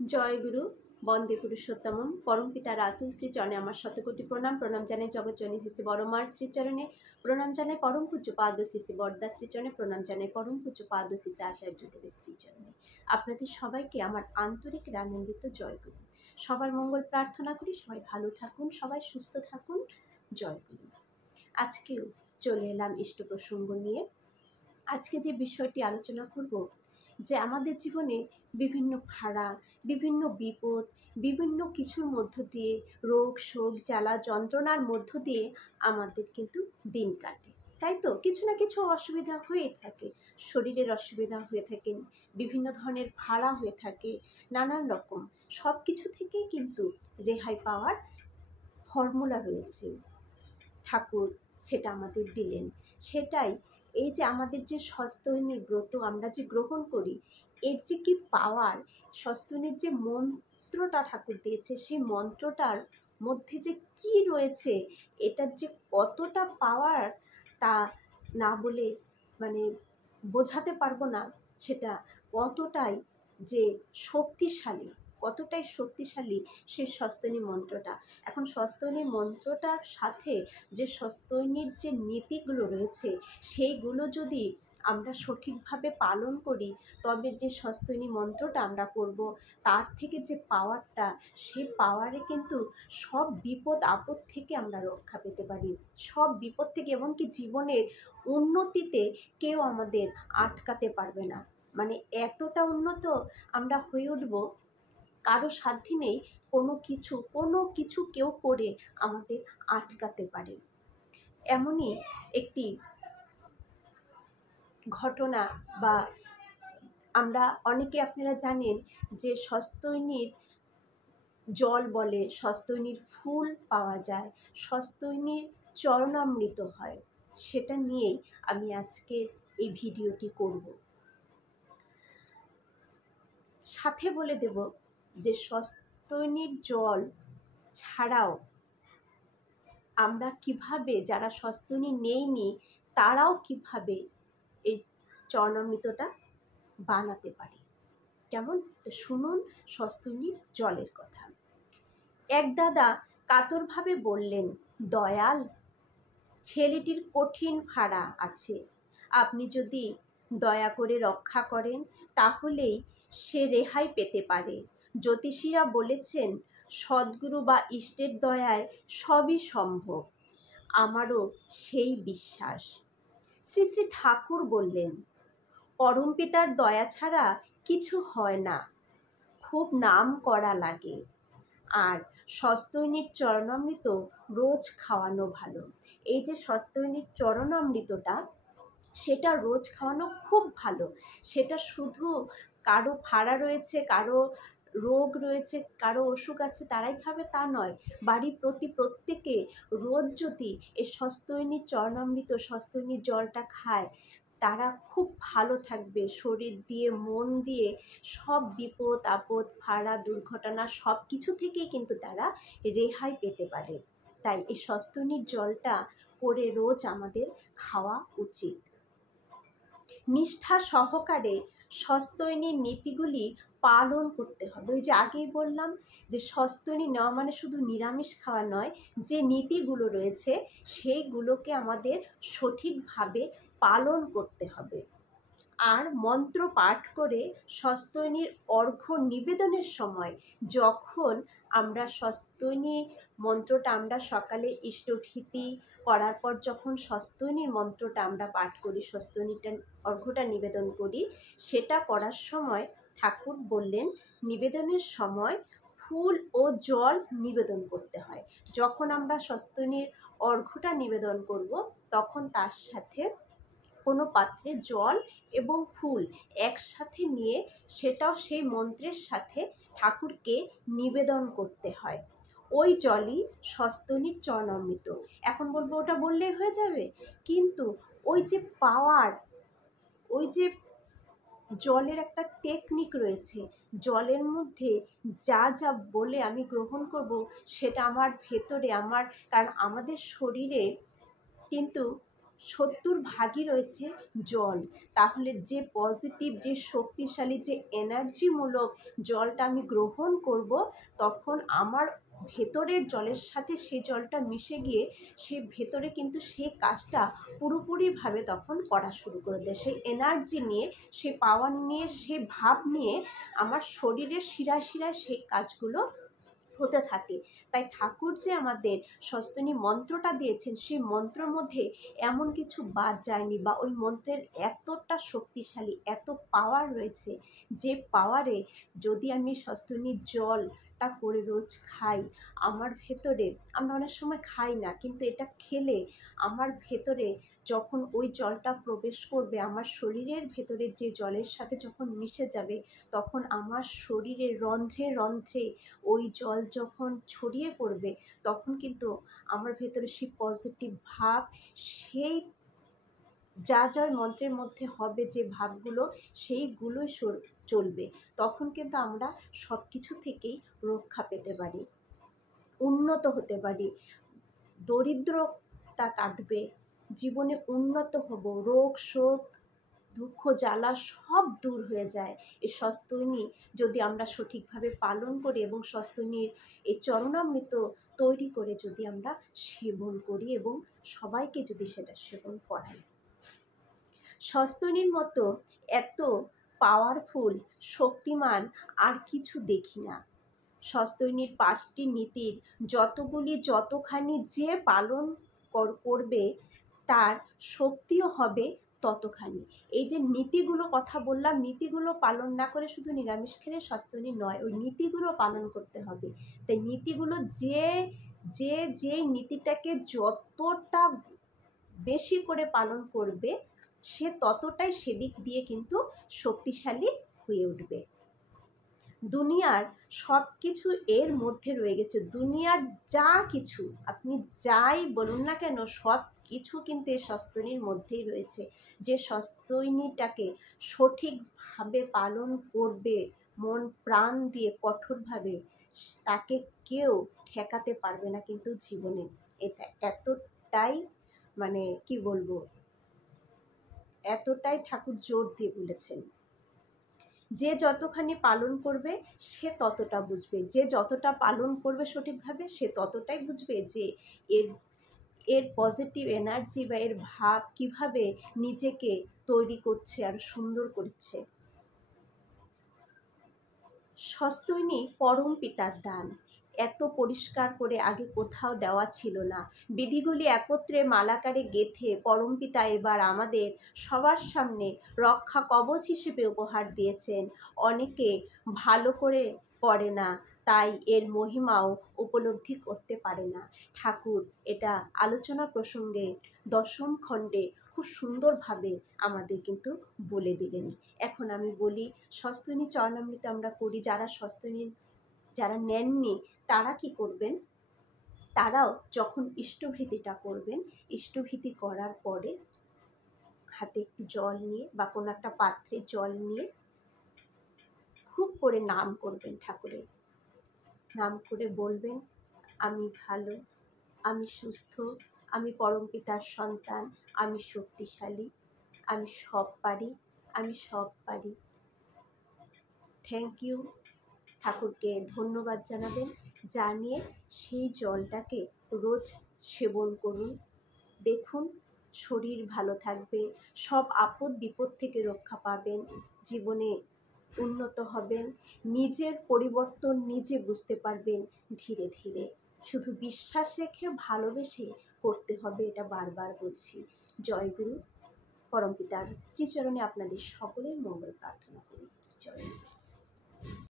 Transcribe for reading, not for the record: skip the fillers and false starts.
জয় গুরু, বন্দে পুরুষোত্তমম। পরম পিতার আতুল শ্রীচরণে আমার শতকোটি প্রণাম। প্রণাম জানাই জগৎজননী শ্রী বড়মার শ্রীচরণে, প্রণাম জানাই পরম পূজ্য পাদ শ্রী বরদা শ্রীচরণে, প্রণাম জানাই পরম পূজ্য পাদ শ্রী আচার্যদেবের শ্রীচরণে। আপনাদের সবাইকে আমার আন্তরিক আনন্দিত জয় গুরু। সবার মঙ্গল প্রার্থনা করি, সবাই ভালো থাকুন, সবাই সুস্থ থাকুন। জয় গুরু। আজকেও চলে এলাম ইষ্ট প্রসঙ্গ নিয়ে। আজকে যে বিষয়টি আলোচনা করব, যে আমাদের জীবনে বিভিন্ন ভাড়া, বিভিন্ন বিপদ, বিভিন্ন কিছুর মধ্য দিয়ে, রোগ শোক জ্বালা যন্ত্রণার মধ্য দিয়ে আমাদের কিন্তু দিন কাটে, তাই তো? কিছু না কিছু অসুবিধা হয়ে থাকে, শরীরের অসুবিধা হয়ে থাকে, বিভিন্ন ধরনের ভাড়া হয়ে থাকে, নানান রকম। সব কিছু থেকেই কিন্তু রেহাই পাওয়ার ফর্মুলা রয়েছে, ঠাকুর সেটা আমাদের দিলেন। সেটাই এই যে আমাদের যে স্বস্তিনী ব্রত আমরা যে গ্রহণ করি, এর যে কি পাওয়ার, স্বস্তিনীর যে মন্ত্রটা ঠাকুর দিয়েছে, সেই মন্ত্রটার মধ্যে যে কি রয়েছে, এটার যে কতটা পাওয়ার, তা না বলে মানে বোঝাতে পারবো না। সেটা কতটাই যে শক্তিশালী, কতটাই শক্তিশালী সেই স্বস্তিনী মন্ত্রটা। এখন স্বস্তিনী মন্ত্রটার সাথে যে স্বস্তিনীর যে নীতিগুলো রয়েছে, সেইগুলো যদি আমরা সঠিকভাবে পালন করি, তবে যে স্বস্তিনী মন্ত্রটা আমরা করব, তার থেকে যে পাওয়ারটা, সেই পাওয়ারে কিন্তু সব বিপদ আপদ থেকে আমরা রক্ষা পেতে পারি, সব বিপদ থেকে। এমনকি জীবনের উন্নতিতে কেউ আমাদের আটকাতে পারবে না। মানে এতটা উন্নত আমরা হয়ে উঠব, কারো সাধ্যি নেই কোনো কিছু কেউ করে আমাদের আটকাতে পারে। এমনই একটি ঘটনা, বা আমরা অনেকে, আপনারা জানেন যে স্বস্তিনীর জল বলে, স্বস্তিনীর ফুল পাওয়া যায়, স্বস্তিনীর চরণামৃত হয়। সেটা নিয়েই আমি আজকের এই ভিডিওটি করব। সাথে বলে দেব যে স্বস্তিনীর জল ছাড়াও আমরা কিভাবে, যারা স্বস্তিনী নেইনি তারাও কিভাবে এই চরণামৃতটা বানাতে পারি। কেমন? তো শুনুন স্বস্তিনীর জলের কথা। এক দাদা কাতরভাবে বললেন, দয়াল, ছেলেটির কঠিন ভাড়া আছে, আপনি যদি দয়া করে রক্ষা করেন তাহলেই সে রেহাই পেতে পারে। জ্যোতিষীরা বলেছেন সদ্গুরু বা ইষ্টের দয়ায় সবই সম্ভব। আমারও সেই বিশ্বাস। শ্রী শ্রী ঠাকুর বললেন, পরমপিতার দয়া ছাড়া কিছু হয় না, খুব নাম করা লাগে। আর স্বস্তিনীর চরণামৃত রোজ খাওয়ানো ভালো। এই যে স্বস্তিনীর চরণামৃতটা, সেটা রোজ খাওয়ানো খুব ভালো। সেটা শুধু কারো ভাড়া রয়েছে, কারো রোগ রয়েছে, কারো অসুখ আছে তারাই খাবে তা নয়। বাড়ির প্রত্যেকে রোজ যদি এই স্বস্তিনীর চরণামৃত, স্বস্তিনীর জলটা খায়, তারা খুব ভালো থাকবে, শরীর দিয়ে মন দিয়ে। সব বিপদ আপদ ভাড়া দুর্ঘটনা সব কিছু থেকেই কিন্তু তারা রেহাই পেতে পারে। তাই এই স্বস্তিনীর জলটা করে রোজ আমাদের খাওয়া উচিত। নিষ্ঠা সহকারে স্বস্তিনীর নীতিগুলি পালন করতে হবে। ওই যে আগেই বললাম যে স্বস্তিনী নেওয়া মানে শুধু নিরামিষ খাওয়া নয়, যে নীতিগুলো রয়েছে সেইগুলোকে আমাদের সঠিকভাবে পালন করতে হবে। আর মন্ত্র পাঠ করে স্বস্তিনীর অর্ঘ্য নিবেদনের সময়, যখন আমরা স্বস্তিনী মন্ত্রটা আমরা সকালে ইষ্টভীতি করার পর যখন স্বস্তিনীর মন্ত্রটা আমরা পাঠ করি, স্বস্তিনীটা অর্ঘ্যটা নিবেদন করি, সেটা করার সময় ঠাকুর বললেন নিবেদনের সময় ফুল ও জল নিবেদন করতে হয়। যখন আমরা স্বস্তিনীর অর্ঘ্যটা নিবেদন করব, তখন তার সাথে কোনো পাত্রে জল এবং ফুল একসাথে নিয়ে সেটাও সেই মন্ত্রের সাথে ঠাকুরকে নিবেদন করতে হয়। ওই জলই স্বস্তিনীর চরণামৃত। এখন বলবো ওটা বললেই হয়ে যাবে, কিন্তু ওই যে পাওয়ার, ওই যে জলের একটা টেকনিক রয়েছে, জলের মধ্যে যা যা বলে আমি গ্রহণ করব, সেটা আমার ভেতরে, কারণ আমাদের শরীরে কিন্তু 70 ভাগই রয়েছে জল। তাহলে যে পজিটিভ, যে শক্তিশালী, যে এনার্জিমূলক জলটা আমি গ্রহণ করব, তখন আমার ভেতরের জলের সাথে সেই জলটা মিশে গিয়ে সে ভেতরে কিন্তু সেই কাজটা পুরোপুরিভাবে তখন করা শুরু করে দেয়। সেই এনার্জি নিয়ে, সে পাওয়ার নিয়ে, সে ভাব নিয়ে আমার শরীরের শিরায় শিরায় সেই কাজগুলো হতে থাকে। তাই ঠাকুর যে আমাদের স্বস্তিনী মন্ত্রটা দিয়েছেন, সেই মন্ত্রের মধ্যে এমন কিছু বাদ যায়নি, বা ওই মন্ত্রের এতটা শক্তিশালী, এত পাওয়ার রয়েছে, যে পাওয়ারে যদি আমি স্বস্তিনীর জলটা করে রোজ খাই, আমার ভেতরে, আমরা অনেক সময় খাই না, কিন্তু এটা খেলে আমার ভেতরে যখন ওই জলটা প্রবেশ করবে, আমার শরীরের ভেতরে যে জলের সাথে যখন মিশে যাবে, তখন আমার শরীরের রন্ধ্রে রন্ধ্রে ওই জল যখন ছড়িয়ে পড়বে, তখন কিন্তু আমার ভেতরে সেই পজিটিভ ভাব, সেই যা যা মন্ত্রের মধ্যে হবে যে ভাবগুলো, সেইগুলোই চলবে। তখন কিন্তু আমরা সব কিছু থেকেই রক্ষা পেতে পারি, উন্নত হতে পারি, দরিদ্রতা কাটবে, জীবনে উন্নত হব, রোগ শোক দুঃখ জ্বালা সব দূর হয়ে যায় এই স্বস্তিনী যদি আমরা সঠিকভাবে পালন করি, এবং স্বস্তিনীর এই চরণামৃত তৈরি করে যদি আমরা সেবন করি, এবং সবাইকে যদি সেটা সেবন করাই। স্বস্তিনীর মতো এত পাওয়ারফুল, শক্তিমান আর কিছু দেখি না। স্বস্তিনীর 5টি নীতির যতখানি যে পালন করবে, তার শক্তিও হবে ততখানি। এই যে নীতিগুলো কথা বললাম, নীতিগুলো পালন না করে শুধু নিরামিষ খেলে স্বস্তিনী নয়, ওই নীতিগুলো পালন করতে হবে। তাই নীতিগুলো যে নীতিটাকে যতটা বেশি করে পালন করবে, সে ততটাই সেদিক দিয়ে কিন্তু শক্তিশালী হয়ে উঠবে। দুনিয়ার সব কিছু এর মধ্যে রয়ে গেছে। দুনিয়ার যা কিছু, আপনি যাই বলুন না কেন, সব কিছু কিন্তু এই স্বস্তিনীর মধ্যেই রয়েছে। যে স্বস্তিনীটাকে সঠিকভাবে পালন করবে, মন প্রাণ দিয়ে কঠোরভাবে, তাকে কেউ ঠেকাতে পারবে না কিন্তু জীবনে। এটা এতটাই, মানে কি বলবো, এতটাই ঠাকুর জোর দিয়ে বলেছেন। যে যতখানি পালন করবে সে ততটা বুঝবে, যে যতটা পালন করবে সঠিকভাবে সে ততটাই বুঝবে যে এর এর পজিটিভ এনার্জি বা এর ভাব কিভাবে নিজেকে তৈরি করছে আর সুন্দর করছে। স্বস্তিনী পরম পিতার দান, এত পরিষ্কার করে আগে কোথাও দেওয়া ছিল না। বিধিগুলি একত্রে মালাকারে গেঁথে পরমপিতা এবার আমাদের সবার সামনে রক্ষা কবচ হিসেবে উপহার দিয়েছেন। অনেকে ভালো করে পড়ে না, তাই এর মহিমাও উপলব্ধি করতে পারে না। ঠাকুর এটা আলোচনা প্রসঙ্গে 10ম খণ্ডে খুব সুন্দরভাবে আমাদের কিন্তু বলে দিলেন। এখন আমি বলি, স্বস্তিনী চরণামৃত আমরা করি, যারা নেননি তারা কি করবেন, তারাও যখন ইষ্টভৃতিটা করবেন, ইষ্টভৃতি করার পরে হাতে একটু জল নিয়ে বা কোনো একটা পাত্রে জল নিয়ে খুব করে নাম করবেন, ঠাকুরের নাম করে বলবেন, আমি ভালো, আমি সুস্থ, আমি পরমপিতার সন্তান, আমি শক্তিশালী, আমি সব পারি, আমি সব পারি। Thank you. ঠাকুরকে ধন্যবাদ জানাবেন, জানিয়ে সেই জলটাকে রোজ সেবন করুন। দেখুন শরীর ভালো থাকবে, সব আপদ বিপদ থেকে রক্ষা পাবেন, জীবনে উন্নত হবেন, নিজের পরিবর্তন নিজে বুঝতে পারবেন ধীরে ধীরে। শুধু বিশ্বাস রেখে ভালোবেসে করতে হবে, এটা বারবার বলছি। জয়গুরু। পরমপিতার শ্রীচরণে আপনাদের সকলের মঙ্গল প্রার্থনা করি। জয় গুরু।